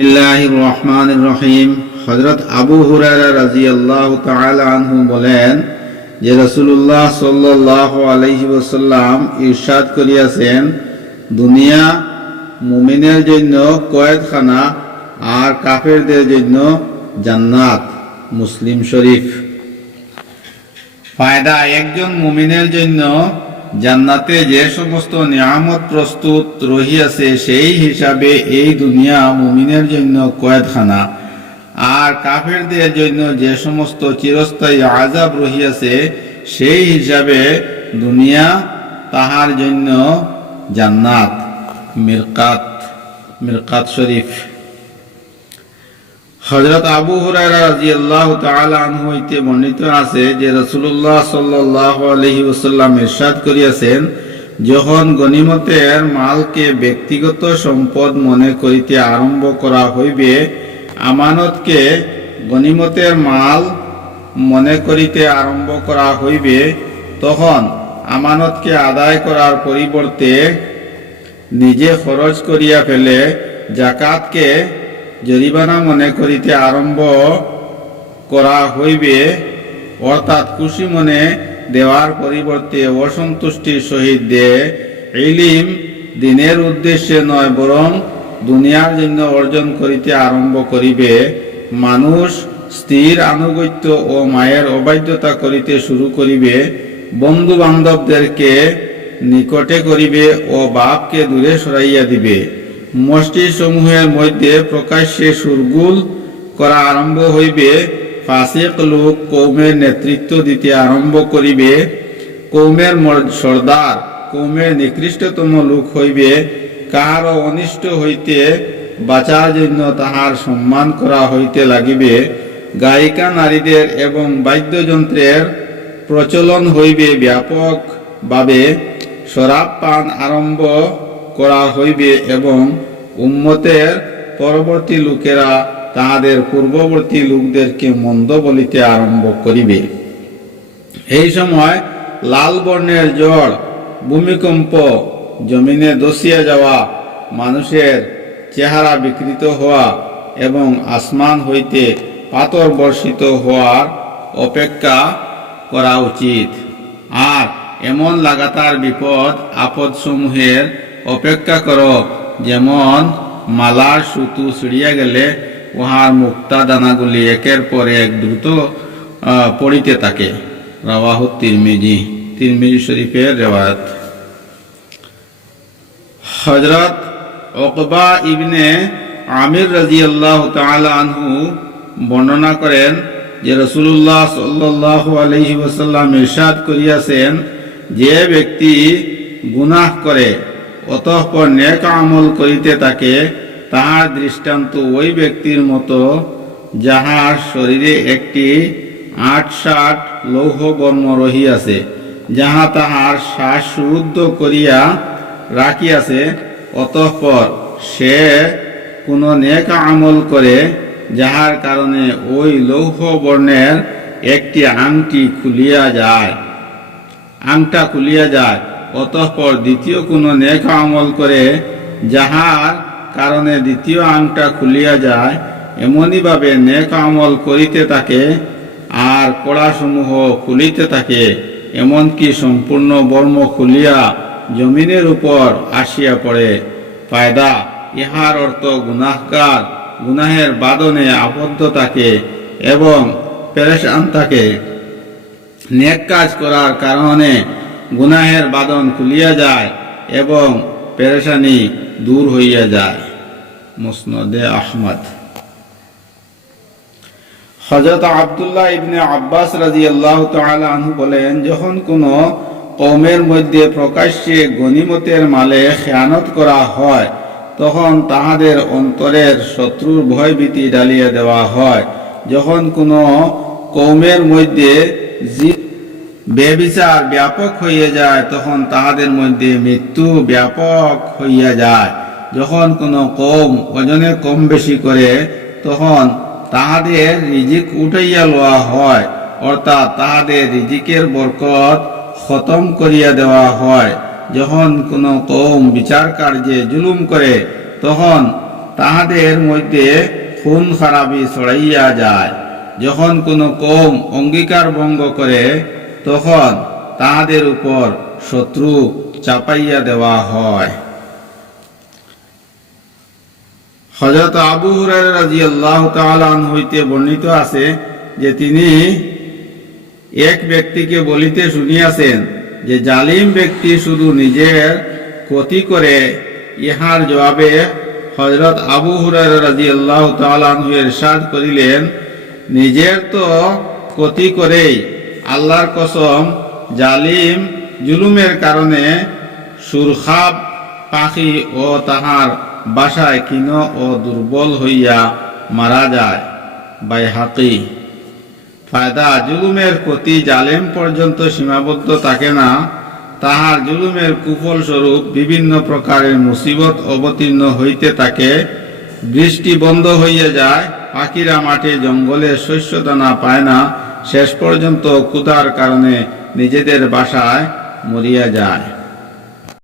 বিসমিল্লাহির রহমানির রহিম। হযরত আবু হুরায়রা রাদিয়াল্লাহু তাআলা আনহু বলেন যে রাসূলুল্লাহ সাল্লাল্লাহু আলাইহি ওয়াসাল্লাম ইরশাদ করিয়াছেন, দুনিয়া মুমিনের জন্য কয়েদখানা আর কাফেরদের জন্য জান্নাত। মুসলিম শরীফ। ফায়দা: একজন মুমিনের জন্য জান্নাতে যে সমস্ত নিয়ামত প্রস্তুত রহিয়াছে সেই হিসাবে এই দুনিয়া মুমিনের জন্য কয়েদখানা, আর কাফেরদের জন্য যে সমস্ত চিরস্থায়ী আযাব রহিয়াছে সেই হিসাবে দুনিয়া তাহার জন্য জান্নাত। মিরকাত শরীফ। হযরত আবু হুরায়রা রাদিয়াল্লাহু তাআলা আনহু হইতে বর্ণিত আছে যে রাসূলুল্লাহ সাল্লাল্লাহু আলাইহি ওয়াসাল্লাম ইরশাদ করিয়াছেন, যখন গনিমতের মালকে ব্যক্তিগত সম্পদ মনে করিতে আরম্ভ করা হইবে, আমানতকে গনিমতের মাল মনে করিতে আরম্ভ করা হইবে, তখন আমানতকে আদায় করার পরিবর্তে নিজে খরচ করিয়া ফেলে যাকাতকে জরিমানা মনে করিতে আরম্ভ করা হইবে, অর্থাৎ খুশি মনে দেওয়ার পরিবর্তে অসন্তুষ্টির সহিত দে। ইলম দিনের উদ্দেশ্যে নয় বরং দুনিয়ার জন্য অর্জন করিতে আরম্ভ করিবে। মানুষ স্ত্রীর আনুগত্য ও মায়ের অবাধ্যতা করিতে শুরু করিবে, বন্ধু বান্ধবদেরকে নিকটে করিবে ও বাপকে দূরে সরাইয়া দিবে। মসজিদ সমূহের মধ্যে প্রকাশ্যে সুরগুল করা আরম্ভ হইবে, ফাসিক লোক কৌমের নেতৃত্ব দিতে আরম্ভ করিবে, কৌমের সর্দার কৌমের নিকৃষ্টতম লোক হইবে, কাহারও অনিষ্ট হইতে বাঁচার জন্য তাহার সম্মান করা হইতে লাগিবে, গায়িকা নারীদের এবং বাদ্যযন্ত্রের প্রচলন হইবে ব্যাপকভাবে, শরাব পান আরম্ভ করা হইবে এবং উম্মতের পরবর্তী লোকেরা তাহাদের পূর্ববর্তী লোকদেরকে মন্দ বলিতে আরম্ভ করিবে। এই সময় লাল বর্ণের ঝড়, ভূমিকম্প, জমিনে ধসিয়া যাওয়া, মানুষের চেহারা বিকৃত হওয়া এবং আসমান হইতে পাথর বর্ষিত হওয়ার অপেক্ষা করা উচিত। আর এমন লাগাতার বিপদ আপদ সমূহের অপেক্ষা করো, যেমন মালার সুতো ছিড়িয়া গেলে উহার মুক্তা দানাগুলি একের পর এক দ্রুত পড়িতে থাকে। রাওয়াহু তিরমিজি শরীফের রেওয়ায়াত। হযরত উকবা ইবনে আমির রাদিয়াল্লাহু তাআলা আনহু বর্ণনা করেন যে রাসূলুল্লাহ সাল্লাল্লাহু আলাইহি ওয়াসাল্লাম ইরশাদ করিয়াছেন, যে ব্যক্তি গুনাহ করে অতঃপর নেক আমল করিতে থাকে, তাহার দৃষ্টান্ত ওই ব্যক্তির মতো যাহার শরীরে একটি ৮৬ লৌহবর্ম রহিয়াছে, যাহা তাহার শ্বাস রুদ্ধ করিয়া রাখিয়াছে, অতঃপর সে কোনো নেক আমল করে যাহার কারণে ওই লৌহবর্ণের একটি আংটা খুলিয়া যায়, অতঃপর দ্বিতীয় কোনো নেক আমল করে যাহার কারণে দ্বিতীয় আংটা খুলিয়া যায়, এমনিভাবে নেক আমল করিতে থাকে আর কড়াসমূহ খুলিতে থাকে, এমনকি সম্পূর্ণ বর্ম খুলিয়া জমিনের উপর আসিয়া পড়ে। ফায়দা: ইহার অর্থ গুনাহগার গুনাহের বাঁধনে আবদ্ধ থাকে এবং পেরেশান থাকে। নেক কাজ করার কারণে গুনাহের বাঁধন খুলিয়া যায় এবং পেরেশানি দূর হইয়া যায়। মুসনাদে আহমদ। হযরত আব্দুল্লাহ ইবনে আব্বাস রাদিয়াল্লাহু তাআলা আনহু বলেন, যখন কোনো কওমের মধ্যে প্রকাশ্যে গনিমতের মালে খেয়ানত করা হয়, তখন তাহাদের অন্তরের শত্রুর ভয়ভীতি ডালিয়ে দেওয়া হয়। যখন কোনো কওমের মধ্যে বেবিচার ব্যাপক হইয়া যায়, তখন তাহাদের মধ্যে মৃত্যু ব্যাপক হইয়া যায়। যখন কোনো কওম ওজনে কম বেশি করে, তখন তাহাদের রিজিক উঠাইয়া লওয়া হয়, অর্থাৎ তাহাদের রিজিকের বরকত খতম করিয়া দেওয়া হয়। যখন কোনো কওম বিচার কার্যে জুলুম করে, তখন তাহাদের মধ্যে খুন খারাপি ছড়াইয়া যায়। যখন কোনো কওম অঙ্গীকার ভঙ্গ করে তখন তাহাদের উপর শত্রু চাপাইয়া দেওয়া হয়। হযরত আবু হুরায়রা রাদিয়াল্লাহু তাআলা আনহু হইতে বর্ণিত আছে যে তিনি এক ব্যক্তিকে বলিতে শুনিয়াছেন যে জালিম ব্যক্তি শুধু নিজের ক্ষতি করে। ইহার জবাবে হযরত আবু হুরায়রা রাদিয়াল্লাহু তাআলা আনহু ইরশাদ করিলেন, নিজের তো ক্ষতি করেই, আল্লাহর কসম জালিম জুলুমের কারণে সুরখাব পাখি ও তাহার বাসায় ক্ষীণ ও দুর্বল হইয়া মারা যায়। বাইহাকি। ফায়দা, জুলুমের ক্ষতি জালেম পর্যন্ত সীমাবদ্ধ থাকে না, তাহার জুলুমের কুফল স্বরূপ বিভিন্ন প্রকারের মুসিবত অবতীর্ণ হইতে থাকে। বৃষ্টি বন্ধ হইয়া যায়, পাখিরা মাঠে জঙ্গলে শস্য দানা পায় না, শেষ পর্যন্ত ক্ষুধার কারণে নিজেদের বাসায় মরিয়া যায়।